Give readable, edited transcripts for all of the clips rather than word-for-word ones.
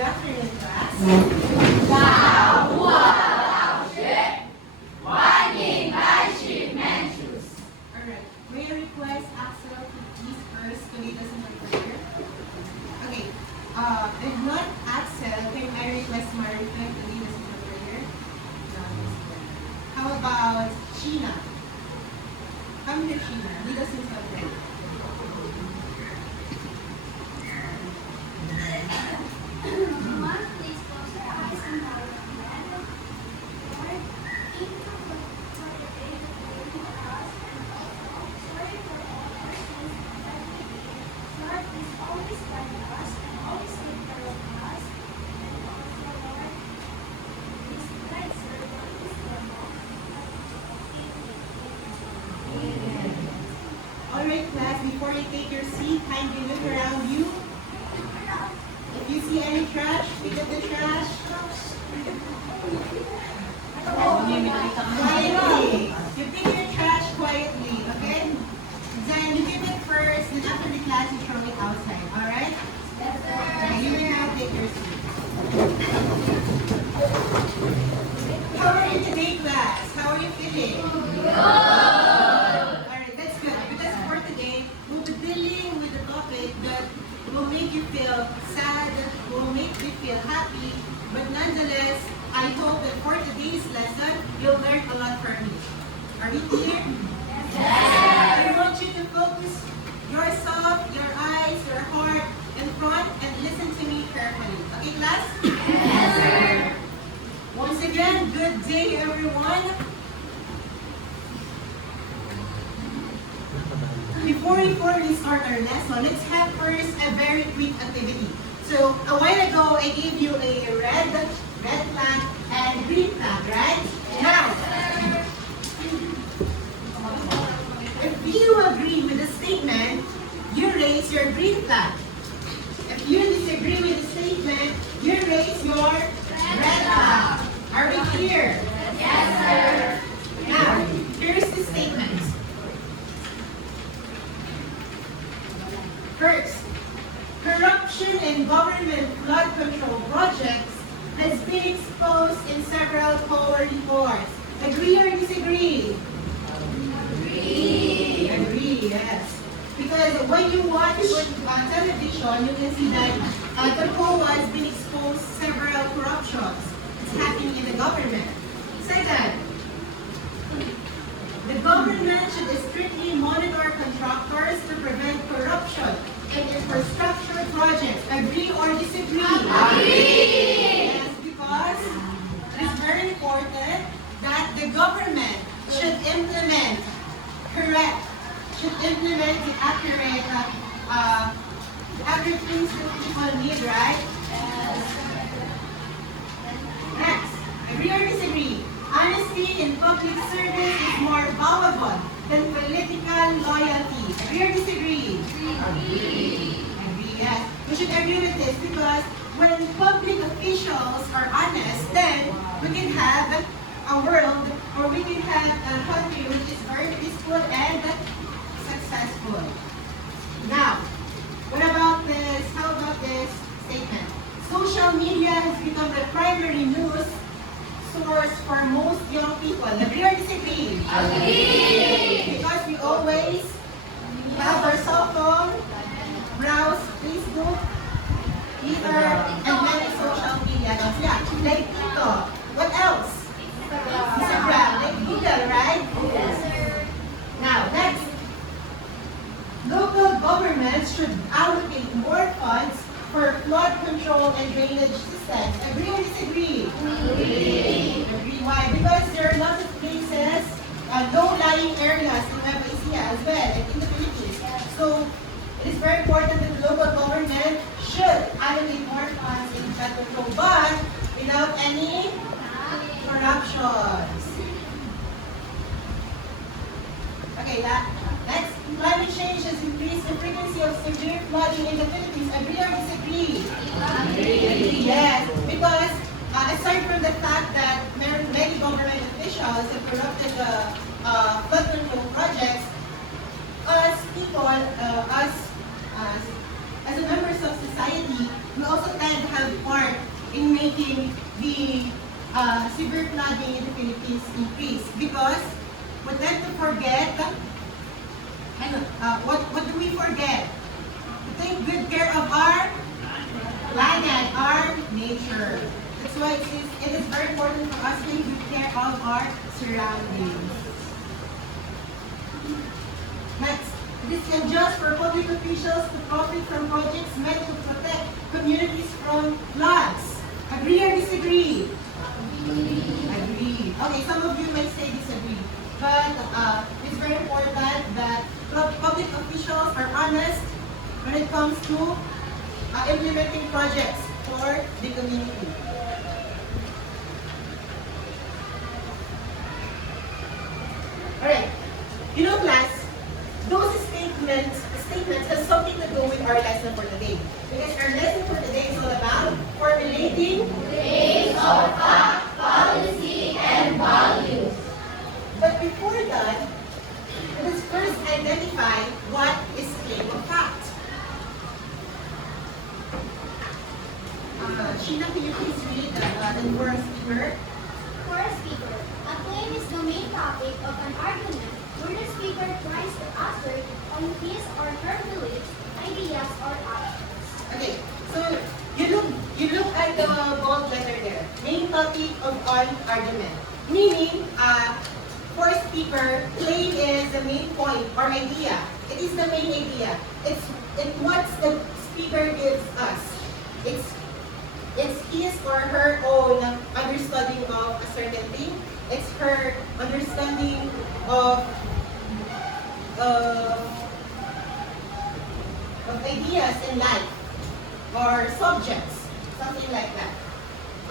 Good afternoon, class. 掌握老师欢迎来取 Manchus. Alright, may I request Axel to please first to lead us in the prayer? Okay, if not Axel, can I request Marika to lead us in the prayer? How about Sheena? Come here, Sheena. Lead us in the prayer. One, please close your eyes and bow your head. Lord, thank you for the day that you gave to us, and also sorry for all our sins that we did. Lord, please always guide us and always take care of us. And also, Lord, please bless your word is Amen. Alright, class, before you take your seat, kindly look around you. If you see any trash, pick up the trash. Quietly. You pick your trash quietly, okay? Then you keep it first, then after the class, you throw it outside, alright? Okay, you may now take your seat. How are you today, class? How are you feeling? Alright, that's good. Because for today, we'll be dealing with a topic that will make you feel sad, will make you feel happy, but nonetheless, I hope that for today's lesson, you'll learn a lot from me. Are we clear? Yes! I want you to focus yourself, your eyes, your heart in front and listen to me carefully. Okay, class? Yes, sir. Once again, good day, everyone. Before we start our lesson, let's have first a very quick activity. So a while ago, I gave you a red flag and green flag, right? Now, if you agree with the statement, you raise your green flag. If you disagree with the statement, you raise your red flag. Are we clear? Yes, sir. Now, here's the statement. First, corruption in government flood control projects has been exposed in several COA reports. Agree or disagree? Agree. Agree, yes. Because when you watch television, you can see that the COA has been exposed several corruptions. It's happening in the government. Second, the government should strictly monitor contractors to prevent corruption in infrastructure projects. Agree or disagree? Agree. Yes, because it is very important that the government should implement the accurate things that people need, right? Next, agree or disagree? Honesty in public service is more valuable than political loyalty. Agree or disagree? Agree. Agree, yes. We should agree with this because when public officials are honest, then we can have a world or we can have a country which is very peaceful and successful. Now, what about this? How about this statement? Social media has become the primary news source for most young people. Agree or disagree? Agree. Because we always have our cell phone, browse Facebook, Twitter, and many social media accounts. Yeah, like TikTok. What else? Instagram, like Google, right? Yes, sir. Now, next. Local governments should allocate more funds for flood control and drainage systems. Agree or disagree? Agree. Agree. Why? Because there are lots of places, low-lying areas in Nueva Ecija as well, like in the Philippines. So, it is very important that the local government should allocate more funds in flood control, but without any corruptions. Okay, next. Climate change has increased the frequency of severe flooding in the Philippines. Agree or disagree? Agree. Yes, because aside from the fact that many government officials have corrupted the flood control projects, us people, as a members of society, we also tend to have part in making the severe flooding in the Philippines increase because we tend to forget, what do we forget? To take good care of our planet, our nature. That's why it is very important for us to take good care of our surroundings. Next, it is unjust for public officials to profit from projects meant to protect communities from floods. Agree or disagree? Agree. Okay, some of you may say disagree, but it's very important that public officials are honest when it comes to implementing projects for the community. Alright, you know class, those statements has something to do with our lesson for today. Because our lesson for today is all about formulating Base of fact, policy, and values. But before that, let's first identify what is claim of fact. Sheena, can you please read the word speaker? For a speaker, a claim is the main topic of an argument where the speaker tries to assert on his or her beliefs, ideas, or actions. Okay, so you look at the bold letter there. Main topic of an argument. Meaning, for a speaker, claim is the main point or idea. It is the main idea. It's what the speaker gives us. It's his or her own understanding of a certain thing. It's her understanding of ideas in life or subjects, something like that.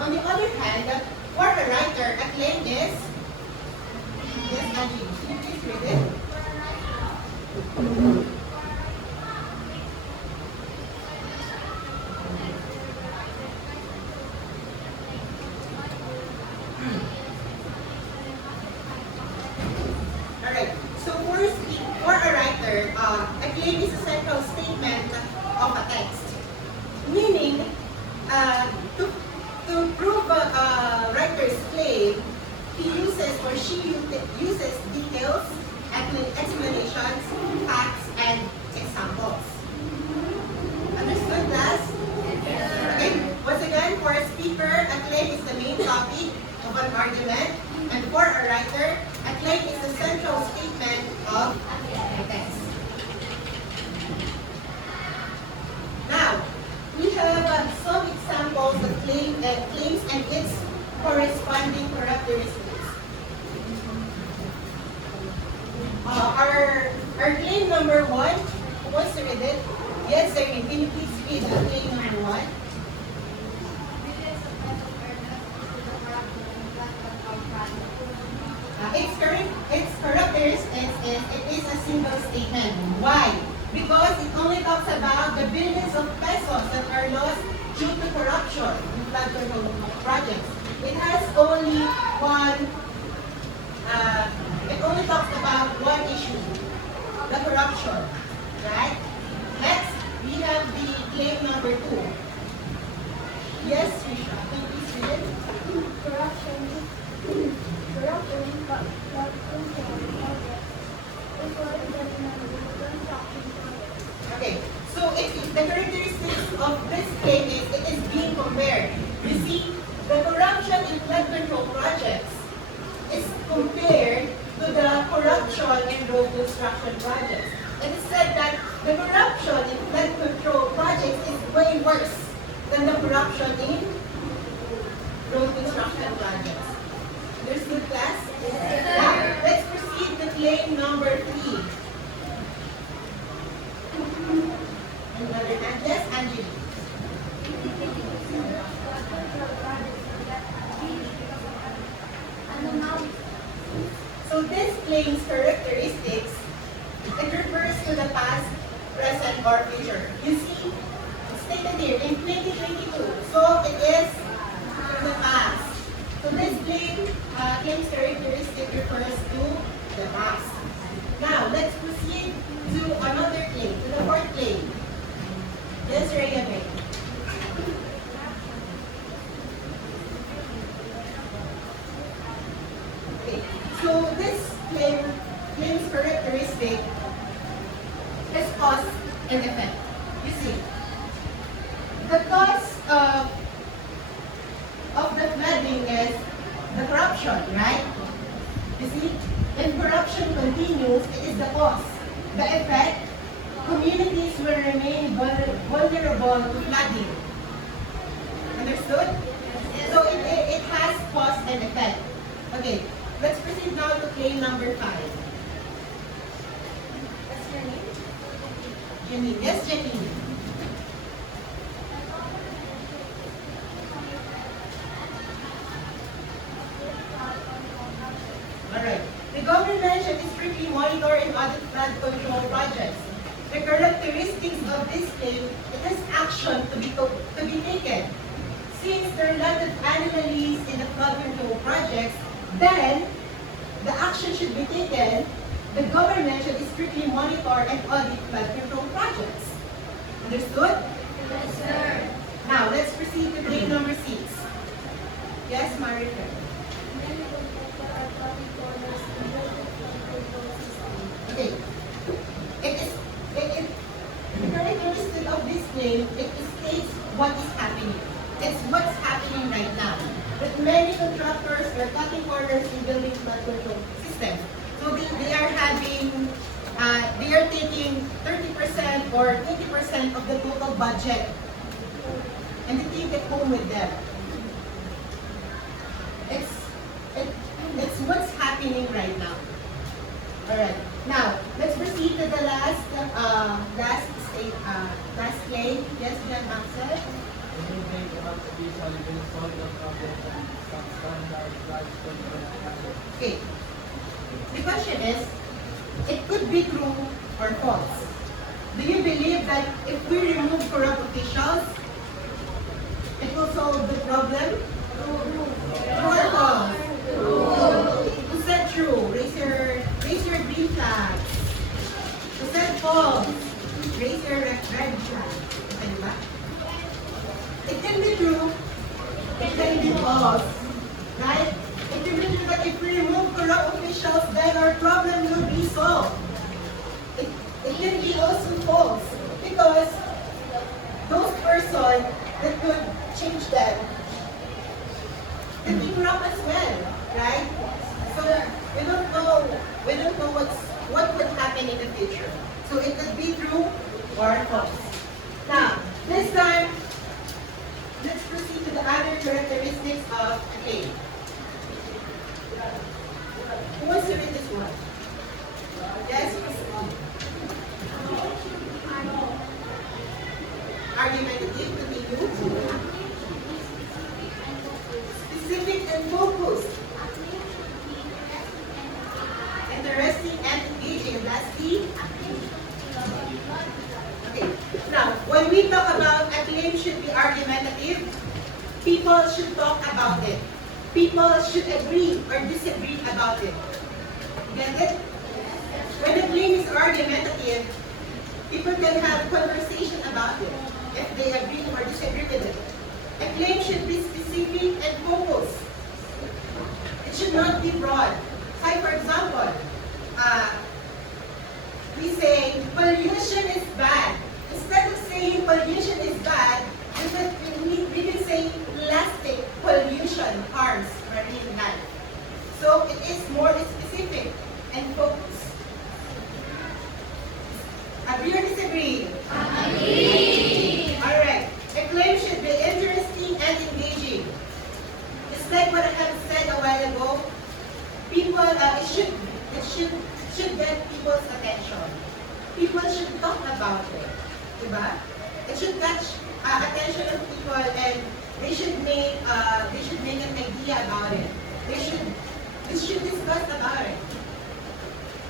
On the other hand, for a writer, a claim is, yes, Angie, can you please read it? Alright, so for a writer, a claim is a central statement of a text. Meaning, to prove a writer's claim, he uses or she uses details, explanations, facts, and examples. Understood, class? Okay, once again, for a speaker, a claim is the main topic of an argument, and for a writer, a claim is the central statement of a text. Now, we have some examples of claims and its corresponding characteristics. Our claim number one, who wants to read it? Yes, Irene, can you please read claim number one? Its characteristics is it is a single statement. Why? Because it only talks about the billions of pesos that are lost due to corruption in flood control projects. It has only it only talks about one issue, the corruption, right? Next, we have the claim number two. Yes, Risha, can you please read it? Corruption, but not control projects. Before the construction project. Okay, so the characteristics of this claim is it is being compared. You see, the corruption in flood control projects is compared to the corruption in road construction projects. It is said that the corruption in flood control projects is way worse than the corruption in road construction projects. Understood, class? Now, let's proceed to claim number three. Another hand, yes, Angie. So this claim's characteristics, it refers to the past, present, or future. You see, it's stated here in 2022. So it is to the past. So this claim's characteristic refers to the past. Now, let's proceed to another claim, to the fourth claim. Yes, characteristic is cause and effect. You see, the cause of the flooding is the corruption, right? You see, when corruption continues, it is the cause. The effect, communities will remain vulnerable to flooding. Understood? So it has cause and effect. Okay, let's proceed now to claim number 5. What's your name? Jenny. Yes, Jenny. Alright. The government should strictly monitor and audit flood control projects. The characteristics of this claim, it is action to be taken. Since there are a lot of anomalies in the flood control projects, then the action should be taken. The government should strictly monitor and audit flood control projects. Understood? Yes, sir. Now, let's proceed to claim number 6. Yes, Marika. Many people are cutting corners in building flood control system. Okay. The characteristic of this claim, it states what is happening. It's what's happening right now. That many contractors are cutting corners in building flood control systems. So they are having, they are taking 30% or 20% of the total budget and they take it home with them. It's what's happening right now. Alright. Now, let's proceed to the last claim. Yes, Jan Axel? Okay. The question is, it could be true or false. Do you believe that if we remove corrupt officials, it will solve the problem? True or false? Who said true? Raise your green flag. Who said false? Raise your red flag. Okay, ba? It can be true. It can be false. Right? It can be true that if we remove corrupt officials, then our problem will be solved. It can be also false. Because those persons that could change them can be corrupt as well. Right? So we don't know what would happen in the future. So it could be true or false. Now, this time, let's proceed to the other characteristics of a claim. Who wants to read this one? Yes, proceed. Argumentative, continue. Specific and focused. Interesting and engaging. That's the. Okay. Now, when we talk about a claim should be argumentative, people should talk about it. People should agree or disagree about it. Get it? When the claim is argumentative, people can have conversation about it if they agree or disagree with it. A claim should be specific and focused. It should not be broad. Like for example, we say pollution is bad. Instead of saying pollution is bad, we can say plastic pollution harms marine life. So it is more specific and focused. Agree or disagree? Agree. Alright. A claim should be interesting and engaging. Just like what I have said a while ago, people, it should get people's attention. People should talk about it. Diba? It should catch attention of people and they should make an idea about it. They should discuss about it.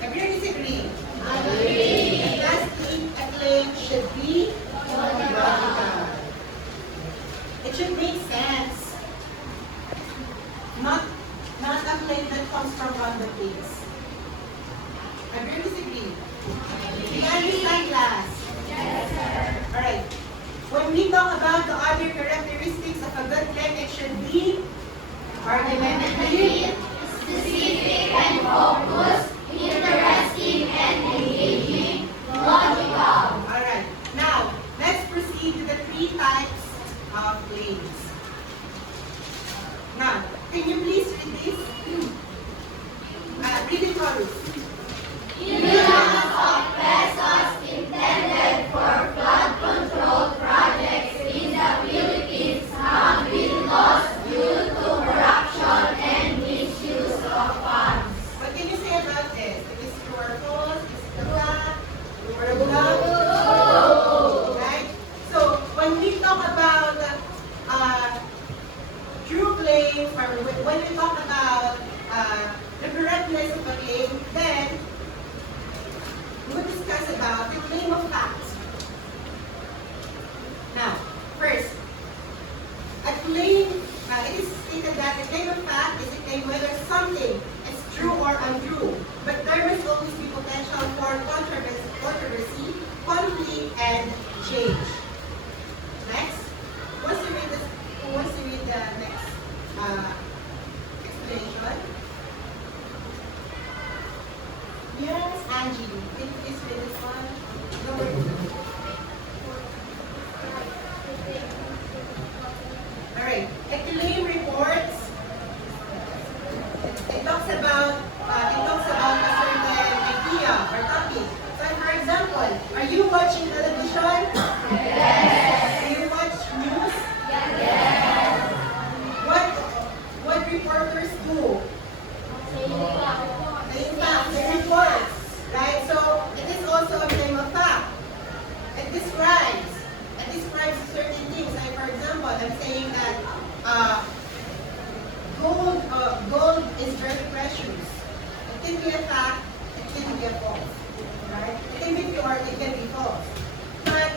Agree or disagree? Agree. And lastly, a claim should be logical. It should make sense. Not a claim that comes from other things. Agree or disagree? Do you understand, class? Yes, sir. Alright. When we talk about the other characteristics of a good claim, it should be argumentative, Specific and focused, interesting Read it, Taurus. Millions of pesos intended for flood control projects in the Philippines have been lost due to corruption and misuse of funds. What can you say about this? It is true or false? Is it a fact? True or bluff? Right? So, when we talk about true claim, or when we talk about the correctness of a claim, then we will discuss about the claim of fact. Now, first, a claim, it is stated that a claim of fact is a claim whether something is true or untrue, but there must always be potential for controversy, conflict, and change. Next, who wants to read the next explanation? Yes, Angie. Can you please read this one? Number 2. Alright. A claim reports. It talks about a certain idea or topic. So for example, are you watching television? Yes. Do you watch news? Yes. What reporters do? They report, right? So it is also a claim of fact. It describes certain things. Like for example, I'm saying that gold is very precious. It can be a fact, it can be a false, right? It can be true or it can be false. But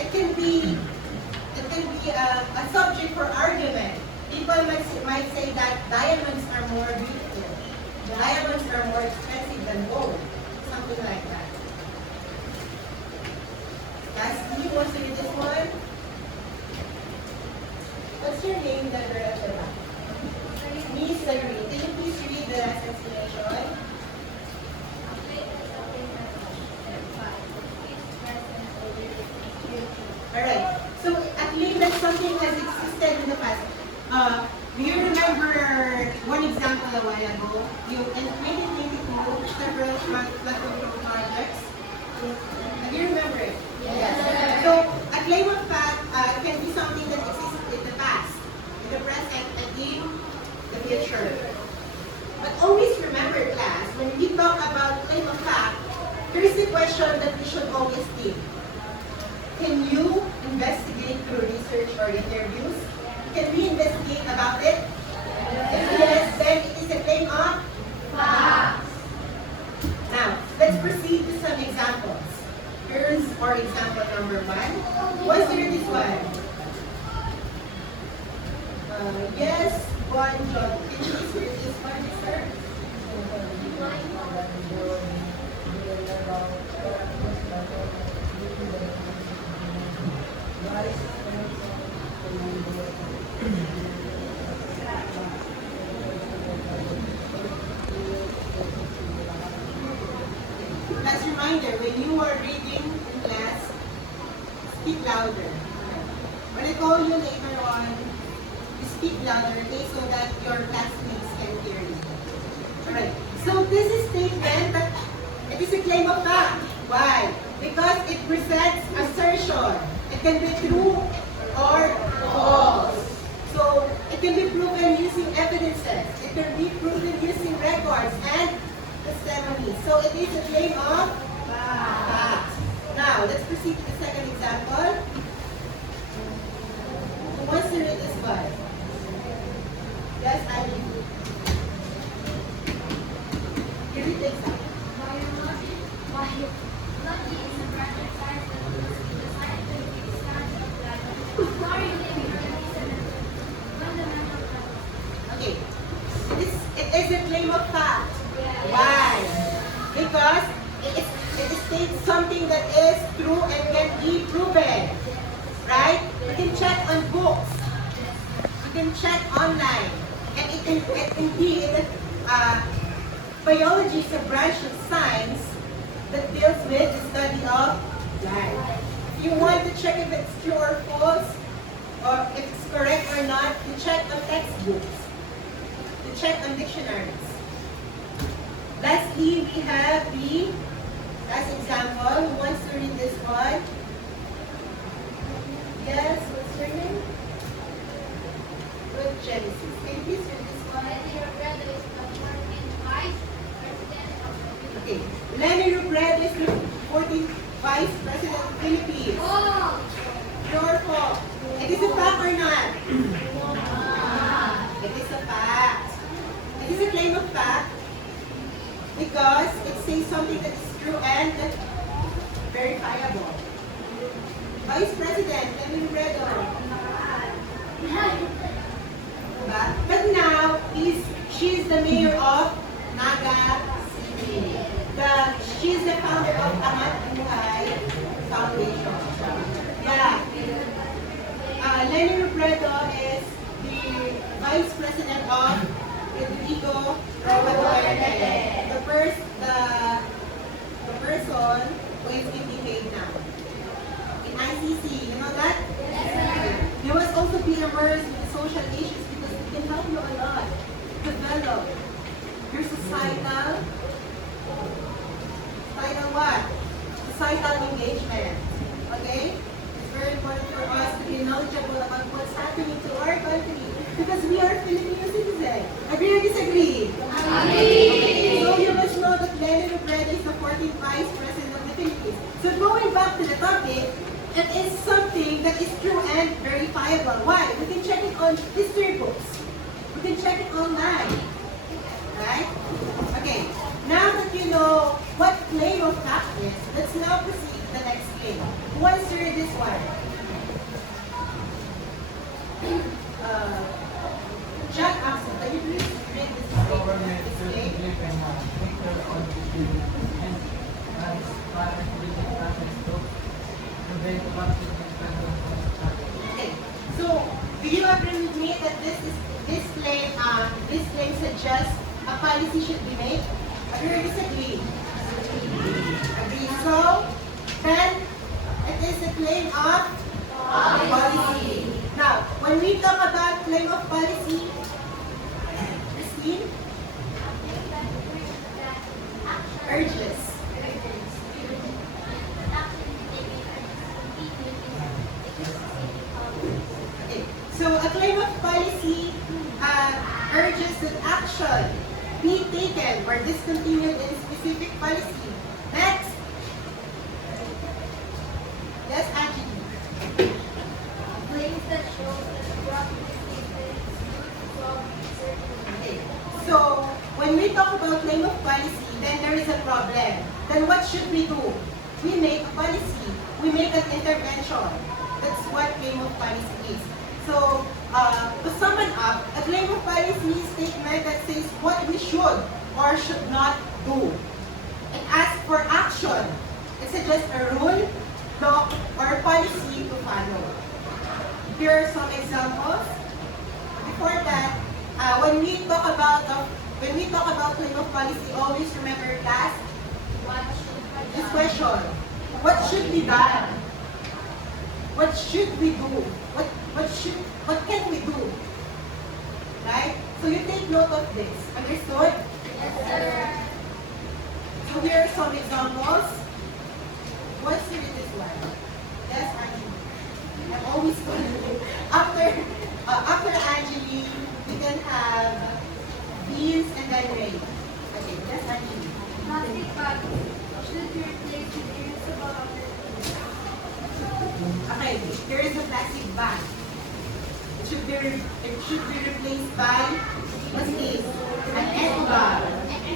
it can be a subject for argument. People might say that diamonds are more beautiful. Diamonds are more expensive than gold. Something like that. Lastly, who wants to read this one? What's your name, the girl at the back? Miss Sagri. Can you please read the last explanation? Alright. So, a claim that something has existed in the past. Do you remember one example a while ago? In 2022, several flood control projects. Do you remember it? Yes. So, a claim of fact can be something that existed in the past, in the present, and in the future. But always remember, class, when we talk about claim of fact, there is a question that we should always think. Can you investigate through research or interviews? Can we investigate about it? Yes, then it is a claim of fact. Now, let's proceed to some examples. Here's our example number 1. What's here this one? Yes, one job. Can you please read this one, sir? As a reminder, when you are reading in class, speak louder. When I call you later on, you speak louder, okay, so that your classmates can hear you. Alright, so this is statement that it is a claim of fact. Why? Because it presents assertion. It can be true or false. So it can be proven using evidences. It can be proven using records and testimony. So it is a claim of fact. Now, let's proceed to the second example. Who wants to read this one? Yes, Ali. You read the example. Biology is a branch of science that deals with the scientific study of life, exploring living organisms and fundamental problems. Okay. It is a claim of fact. Why? Because it states something that is true and can be proven. Right? You can check on books. You can check online. And indeed, biology is a branch of science that deals with the study of life. If you want to check if it's true or false, or if it's correct or not, you check on textbooks. You check on dictionaries. That's we have the, as example, who wants to read this one? Yes, what's your name? Good, Genesis. Can you please read this one? Lenny Robredo is the 14th Vice President of the Philippines. Okay. Lenny Robredo is the 14th Vice President of the Philippines. Oh! True or false? It is a fact or not? It is a fact. It is a claim of fact because it says something that is true and verifiable. Vice President, Lenny Robredo. Diba? But now, she's the mayor of Naga City. She's the founder of Angat Buhay Foundation. Yeah. Lenny Robredo is the vice president of Rodrigo Roa Duterte. The person who is getting paid now. In ICC, you know that? You must also be immersed in social issues because it can help you a lot develop your societal what? Societal engagement. Okay? It's very important for us to be knowledgeable about what's happening to our country because we are Filipino citizens. Agree or disagree? Agree! So you must know that Lenny Robredo is the 14th Vice President of the Philippines. So going back to the topic, it is something that is true and verifiable. Why? We can check it on history books. We can check it online. Right? Okay. Now that you know what claim of fact is, let's now proceed to the next claim. Who wants to read this one? Jack Axel, can you please read this claim? Okay. So, do you agree with me that this claim suggests a policy should be made? Agree or disagree? Agree. So, then it is a claim of policy. Now, when we talk about claim of policy, Christine, urges. Okay. So, a claim of policy urges that action be taken or discontinued in specific policy. Next. Yes, Angie. Claims that show that the property is from certain. Okay. So, when we talk about claim of policy, then there is a problem. Then what should we do? We make a policy. We make an intervention. That's what claim of policy is. So, to sum it up, a claim of policy is a statement that says what we should or should not do. It asks for action. It suggests a rule, law, or policy to follow. Here are some examples. Before that, when we talk about claim of policy, always remember class this question: what should be done? What should we do? What can we do? Right? So you take note of this. Understood? Yes, sir. So here are some examples. What's the this one? Yes, Angie. I'm always calling you. After Angie, we can have Beans and then Ray. Okay, yes, Angie. Plastic bags should be replaced with reusable alternatives. Okay, here is a plastic bag. It should be replaced by what's this? An eco bag.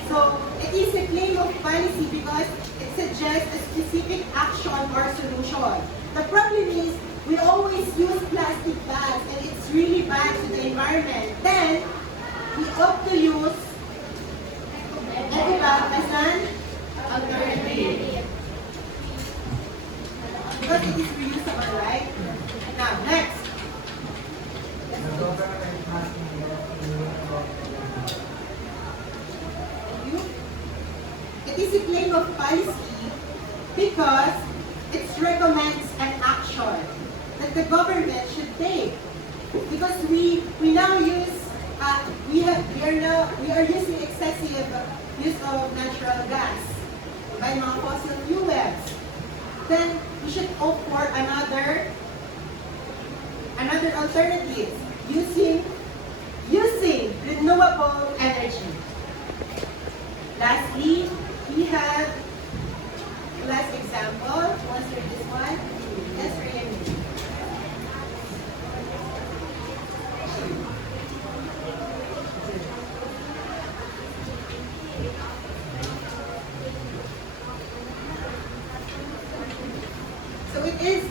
So it is a claim of policy because it suggests a specific action or solution. The problem is we always use plastic bags and it's really bad to the environment. Then we opt to use eco bag as an alternative. Because it is reusable, right? Now, next. Thank you. It is a claim of policy because it recommends an action that the government should take. Because we now use we are using excessive use of natural gas, by mga fossil fuels, then we should opt for another alternative using renewable energy. Lastly, we have last example. What's this one? Yes, Ryan. So this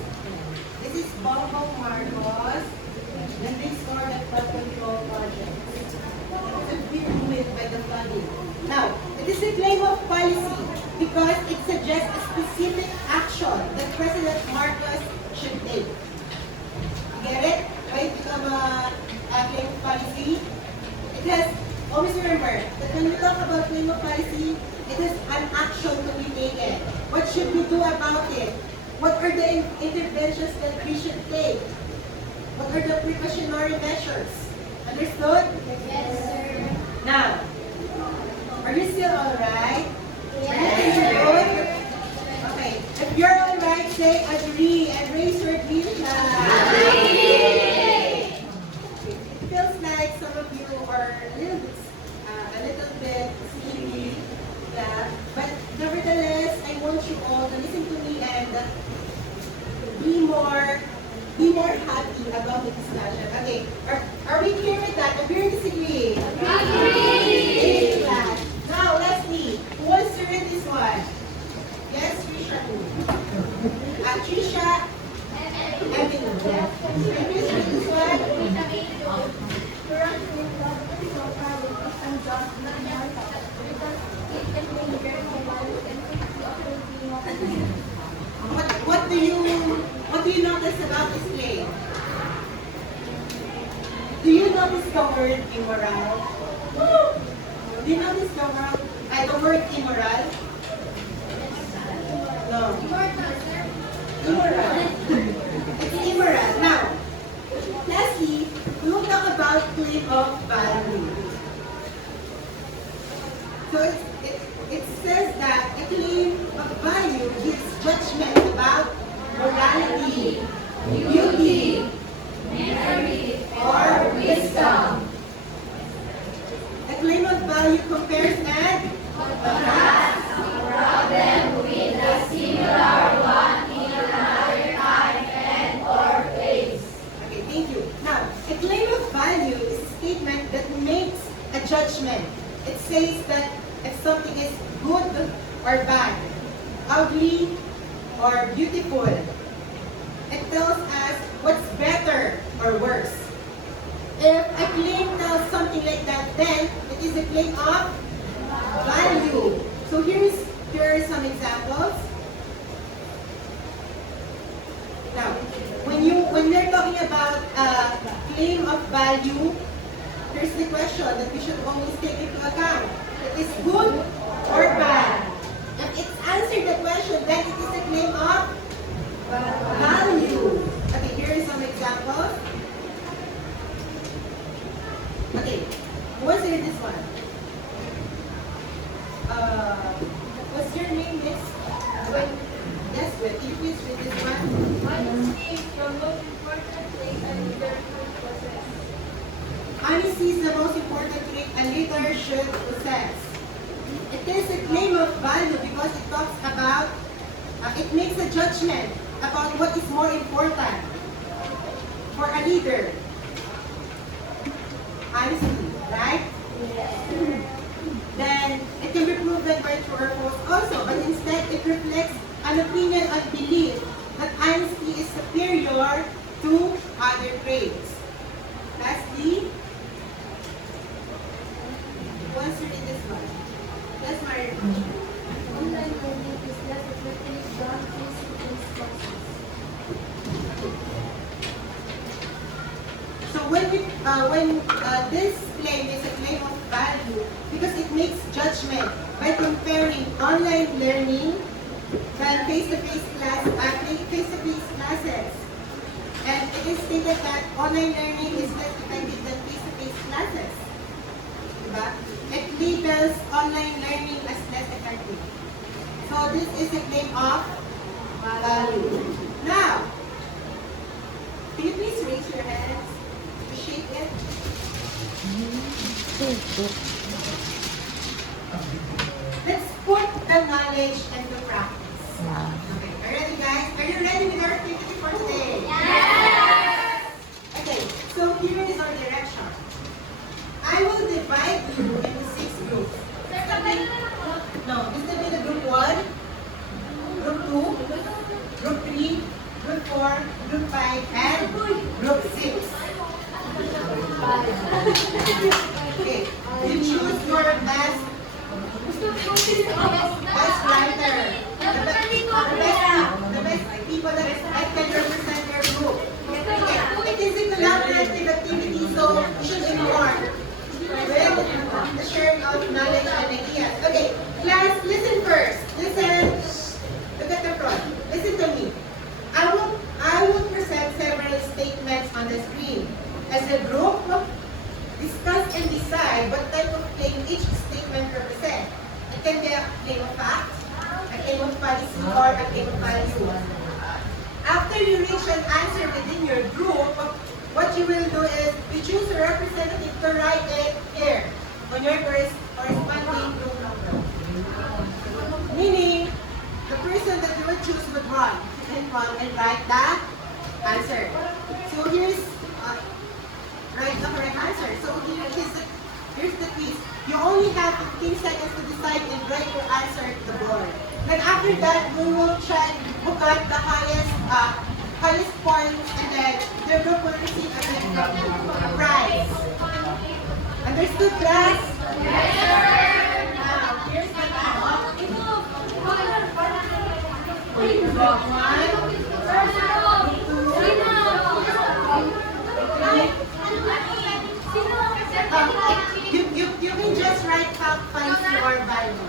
is Bongbong Marcos, and they scored the flood control project. It's been ruined by the flooding. Now, it is a claim of policy because it suggests a specific action that President Marcos should take. You get it? Why it become a claim of policy? It has, always remember that when we talk about claim of policy, it is an action to be taken. What should we do about it? What are the interventions that we should take? What are the precautionary measures? Understood? Yes, sir. Now, are you still alright? Yes, Good? Okay. If you're alright, say agree and raise your hand. Agree. It feels like some of you are a little bit sleepy. Yeah. But nevertheless, I want you all to listen to me and be more happy about the discussion. Okay. Are we clear with that? Agree or disagree? Agree. Class. Now, let's see. Who wants to read this one? Yes, Trisha. Trisha. Emily. Yes. Please read this one. Currently, flood control project is unjust and unlawful because it endangers the lives and safety of Filipinos. What do you notice about this claim? Do you notice the word immoral? Do you notice the word immoral? No. Immoral. It's immoral. Now, lastly, we will talk about claim of value. So it says that a claim of value gives judgment about morality, beauty, Memory or wisdom. A claim of value compares and Has a problem with a similar one in another time and or place. Okay, thank you. Now, a claim of value is a statement that makes a judgment. It says that if something is good or bad, ugly or beautiful, it tells us what's better or worse. If a claim tells something like that, then it is a claim of value. So here are some examples. Now, when we're talking about claim of value, here's the question that we should always take into account. It is good or bad. If it's answered the question, then it is a claim of value. Okay, here are some examples. Okay, who wants to read this one? What's your name, Miss? Yes, Will. Can you please read this one? Honesty is the most important thing a leader should possess. Honesty is the most important trait a leader should possess. It is a claim of value because it talks about, it makes a judgment about what is more important for a leader. Honesty, right? Then it can be proven by true or false also, but instead it reflects an opinion or belief that honesty is superior to other traits. Lastly, who wants to read this one? Yes, Maria. Online learning is less effective than face-to-face classes. So when this claim is a claim of value because it makes judgment by comparing online learning than face-to-face classes. And it is stated that online learning is less effective than face-to-face classes. diba? It labels online learning as less effective. So this is a claim of value. Now, can you please raise your hands? Appreciate it. Let's put the knowledge into practice. Okay, are you ready, guys? Are you ready with our activity for today? Yes! Okay, so here is our direction. I will divide you into 6 groups. No, this will be the group 1, group 2, group 3, group 4, group 5, and group 6. Okay, you choose your best writer. The best people that can represent your group. Okay, it is a collaborative activity, so you should inform with the sharing of knowledge and ideas. Okay, class, listen first. Listen. Look at the front. Listen to me. I will present several statements on the screen. As a group, discuss and decide what type of claim each statement represents. It can be a claim of fact, a claim of policy, or a claim of value. After you reach an answer within your group, what you will do is you choose a representative to write it here on your corresponding group number. Meaning, the person that you would choose would run and write the answer. So here's write the correct answer. So here's the quiz. You only have 15 seconds to decide and write your answer to the board. Then after that, we will check who got the highest points, and then the group will receive a prize. Understood, class? Yes, sir. Now, here's the top. You can just write top 5 or values.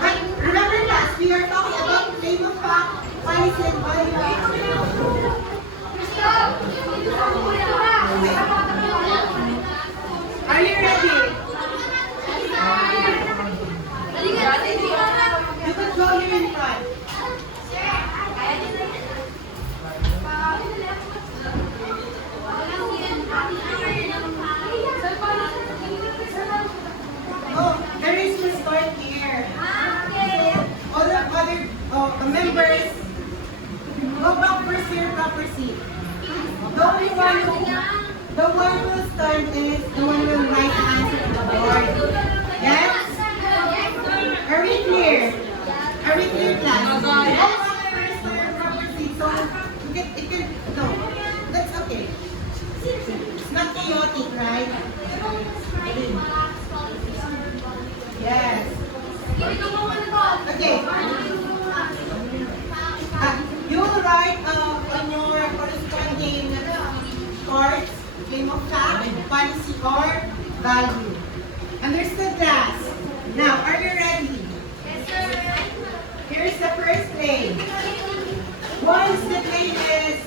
But remember, class, we are talking about claim of fact, policy, and value. Are you ready? You can go here in front. Oh, there is your start here. All the other members, go back first here, proper seat. The one who will start is the one who will write the answer to the board. Yes? Are we clear? Are we clear, class? Go back first to your proper seat. So, no, that's okay. It's not chaotic, right? Yes. Okay. You will write on your corresponding cards, claim of fact, policy, or value. Understood, class? Now, are you ready? Yes, sir. Here's the first claim. Once the claim is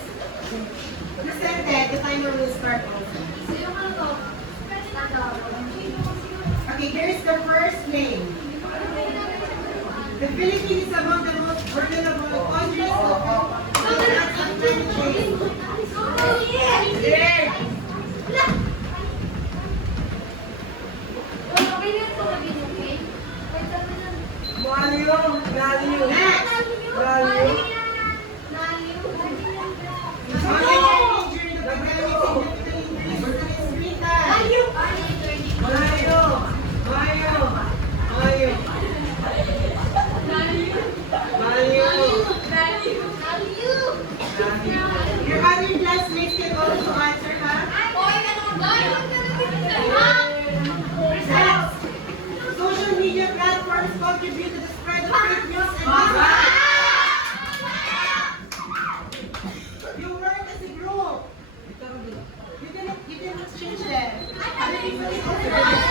presented, the timer will start also. Okay, here's the first claim. The Philippines is among the most vulnerable countries of climate change. Value. Next. Value. During the pandemic, significantly increased screen time. Your other classmates can also answer, huh? Next. Social media platforms contribute to the spread of fake news and you work as a group. You can exchange them. Other people can also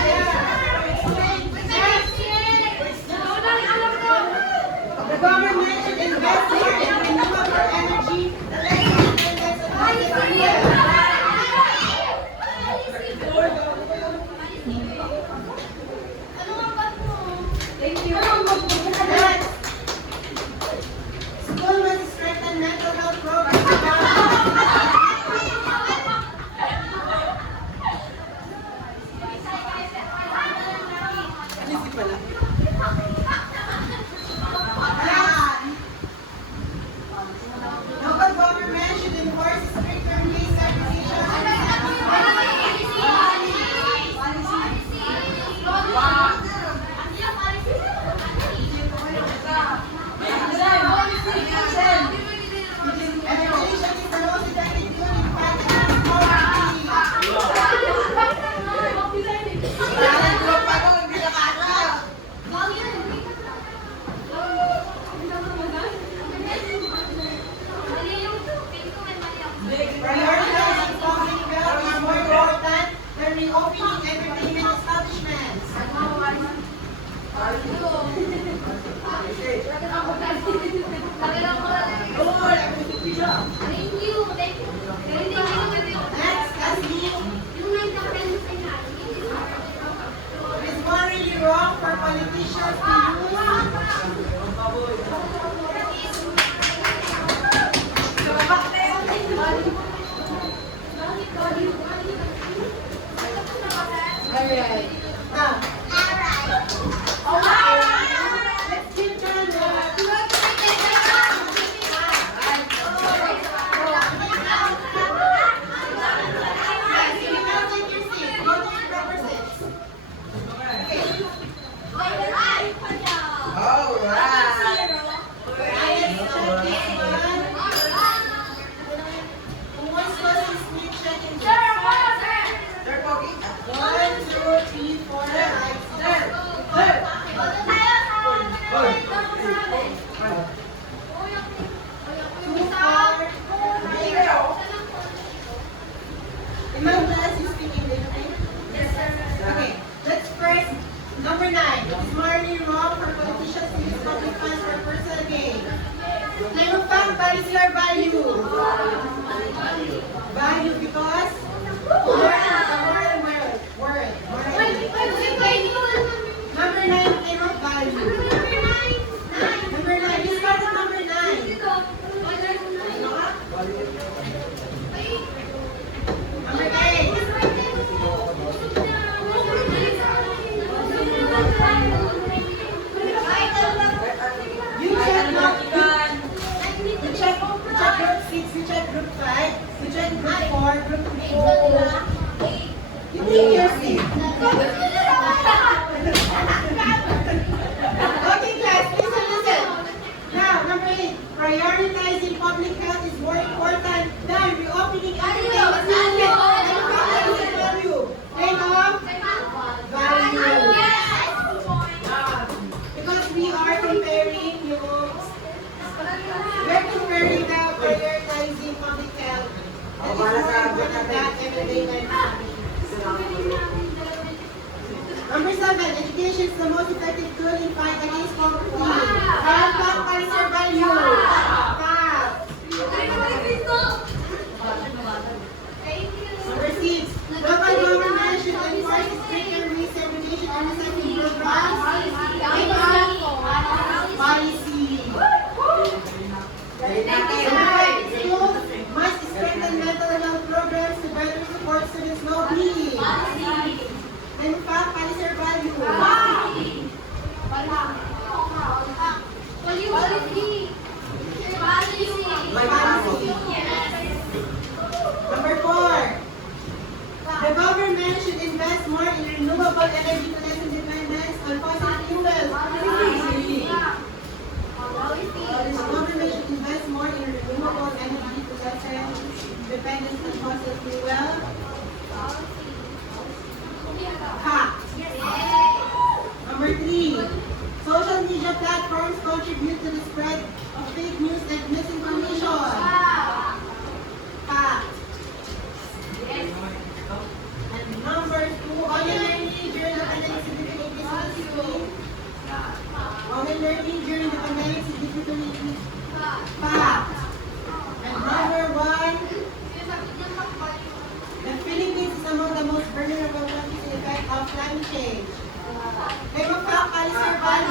the government should invest more in renewable energy. Imam class, you speak English, okay? Okay, let's first, number 9. Is morally wrong for politicians to use public funds for personal gain? Claim of fact, what is your value? Value because? Word. Number 9, claim of value. Number 9, you start at number 9. Number 8. You check not you check group 6, you check group 5, you check group 4, group 3. You take your seat. Okay, class, listen. Now, number 8, prioritizing public health is more important than reopening everything. Value. Think of value. Because we are comparing we're comparing the prioritizing public health. That is more important than everyday life. Number 7, education is the most effective tool in fight against poverty. Fact, what is your value? Fact. Number 6, local government should enforce stricter resegregation and recycling programs. Policy. Number 8, schools must strengthen mental health programs to better support students' well-being. Then fact, what is your value? Policy. Number 4, the government should invest more in renewable energy to lessen dependence on fossil fuels. The government should invest more in renewable energy to lessen dependence on fossil fuel. Fact. Number 3, social media platforms contribute to the spread of fake news and misinformation. Fact. And number 2, online learning during the pandemic significantly increased. Online learning during the pandemic significantly increased. Fact. And number 1, the Philippines is among the most vulnerable countries in the effect of climate change. Name of fact, what is your value?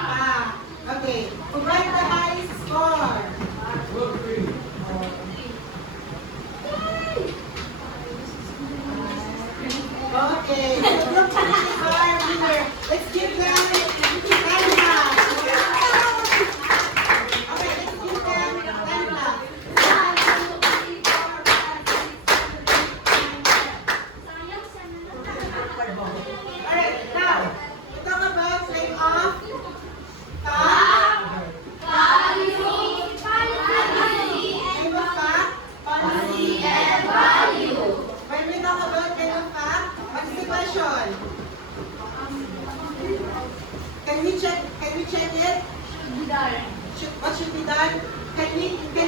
Fact. Okay. Who got the highest score? Okay, so group 3 is our winner. Let's give them time clap. Okay, let's give them time clap. Alright, now, we talk about claim of fact. Claim of fact, policy, and value. When we talk about claim of fact, what is the question? Can we check it? What should be done? Can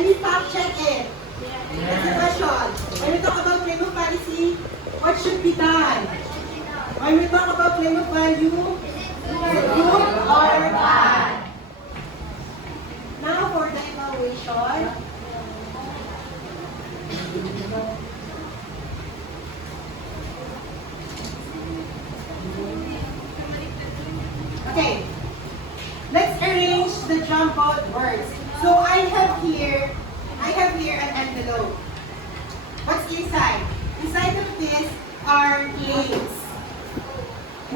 we fact check it? That's the question. When we talk about claim of policy, what should be done? When we talk about claim of value, is it good or bad? Now for the evaluation. Okay, let's arrange the jumbled words. So I have here an envelope. What's inside? Inside of this are claims,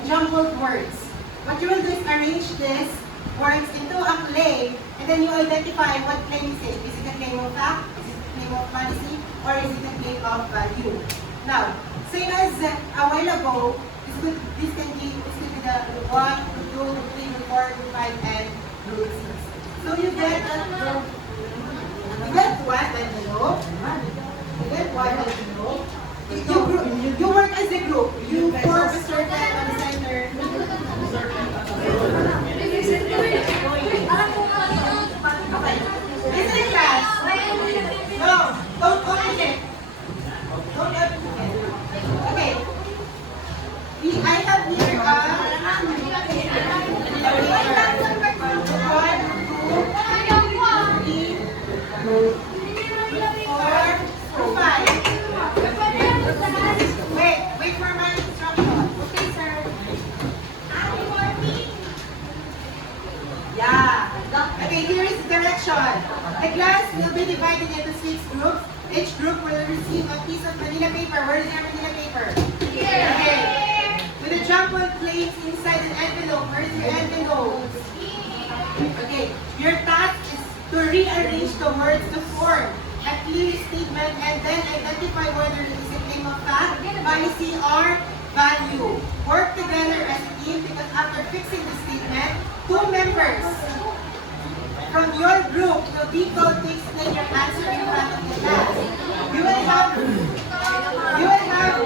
jumbled words. What you will do is arrange these words into a claim, and then you identify what claim is it. Is it a claim of fact? Is it a claim of policy? Or is it a claim of value? Now, same as a while ago, this could be the 1, 2, 3, 4, 5, and 6. So you get one envelope. You get one envelope. You work as a group. You form a circle on the center. Okay, here is the direction. The class will be divided into 6 groups. Each group will receive a piece of Manila paper. Where is your Manila paper? Here. Okay. With a jumbled plates inside an envelope. Where is your envelope? Okay. Your task is to rearrange the words to form a clear statement and then identify whether it is a claim of fact, policy, or value. Work together as a team because after fixing the statement, 2 members from your group will be called to explain your answer in front of the class. You will have 2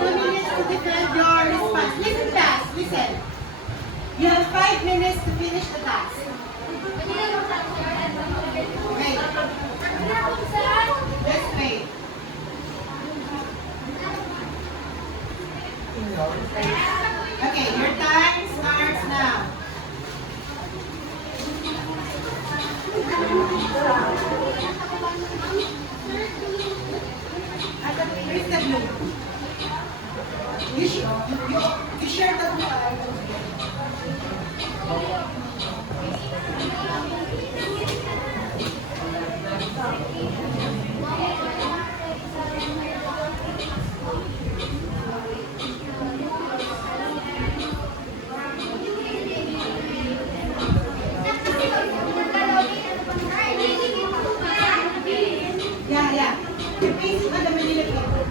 minutes to defend your response. Listen, class, listen. You have 5 minutes to finish the task. Wait. Let's wait. Okay, your time starts now. Where's the blue? You share the blue. Yeah. You're facing on the Manila paper.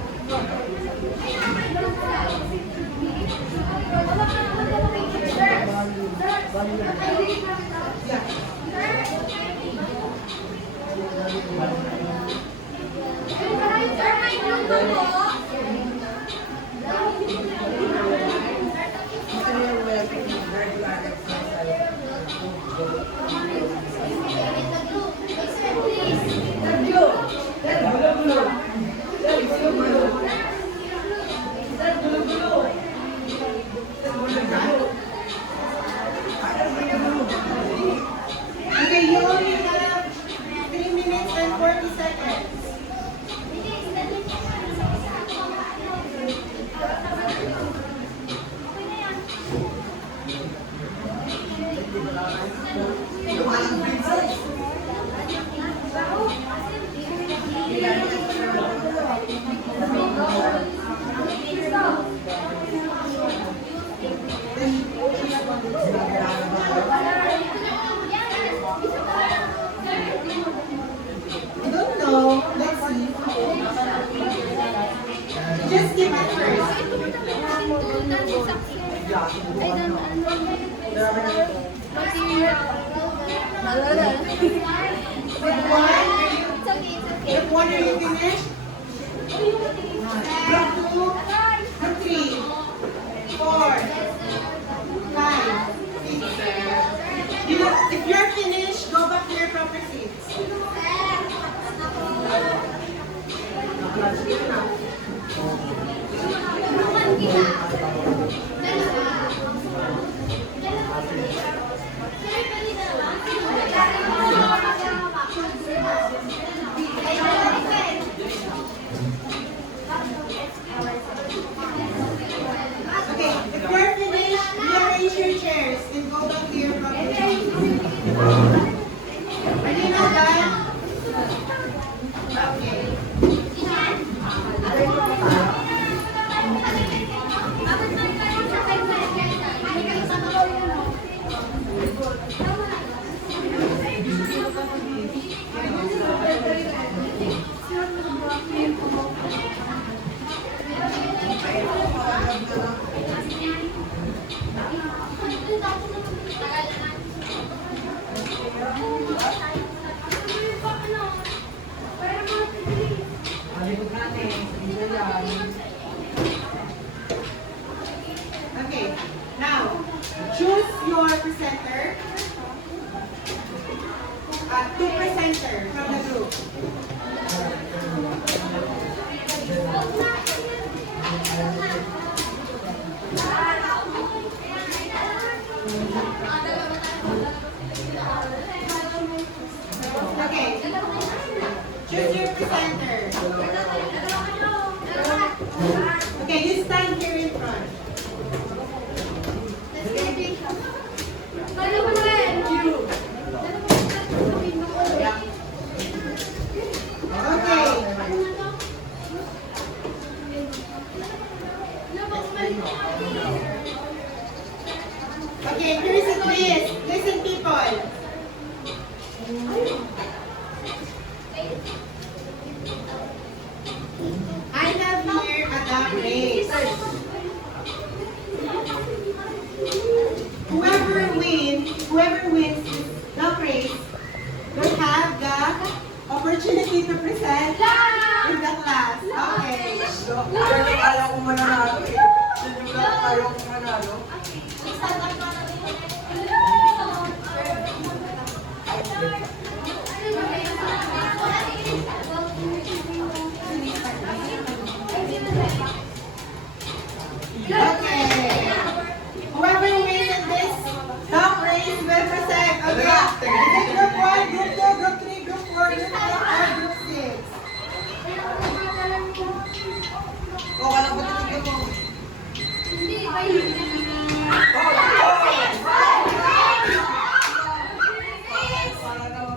Okay, you only have 3 minutes and 40 seconds. I don't know. Let's see. Just give it first. Group 1, are you finished? Group 2, Group 3, 4, 5, 6. If you're finished, go back to your proper seats. Okay, if you're finished, rearrange your chairs and go back to your proper seats. Are you not done? Okay. Okay, now choose your presenter. Two presenter from the group. Okay, choose your presenter. Okay, you stand here in front. Let's get it. since the praise will have the opportunity to present in the class. Okay. Pero ayaw kong mananalo eh. Sino na ayaw kong manalo? Okay. Whoever wins in this top race will present. Okay. Is it group 1, group 2, group 3, group 4, group 5, or group 6? O, alam ko titignan mo. Para naman.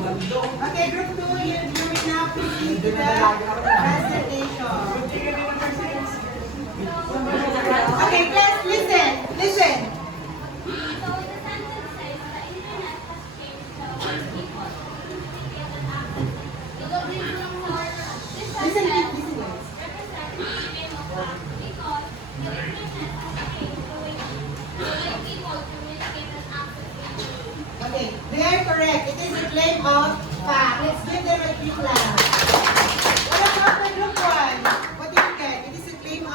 Group 2. Okay, group 2, you will now proceed to the presentation. Okay, class, listen. Listen. Listen, listen, guys. Okay, they are correct. It is a claim of fact. Let's give them a big clap. What about the group 1? What did you get? It is a claim of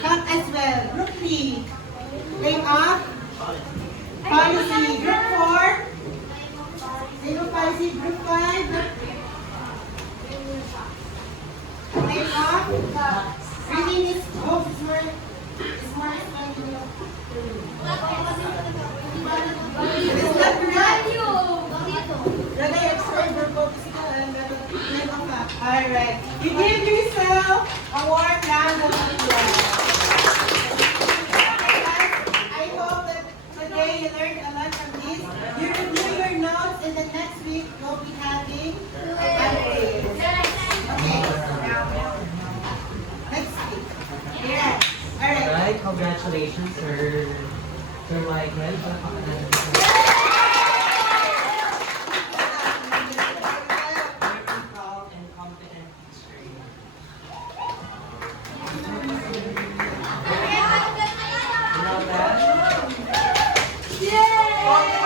fact as well. Group 3, claim of policy. Group 4, claim of policy. Group 5, claim of reading is more explained. It is not correct. Ragay, explain for physical and claim of fact. Alright. You give yourself a warm round of applause. I hope that today you learned a lot from this. You review your notes and the next week we'll be having a quiz. Okay. Next week. Yeah. Alright. Alright, congratulations, Sir Michael. Proud and competent teacher. You know that? Okay.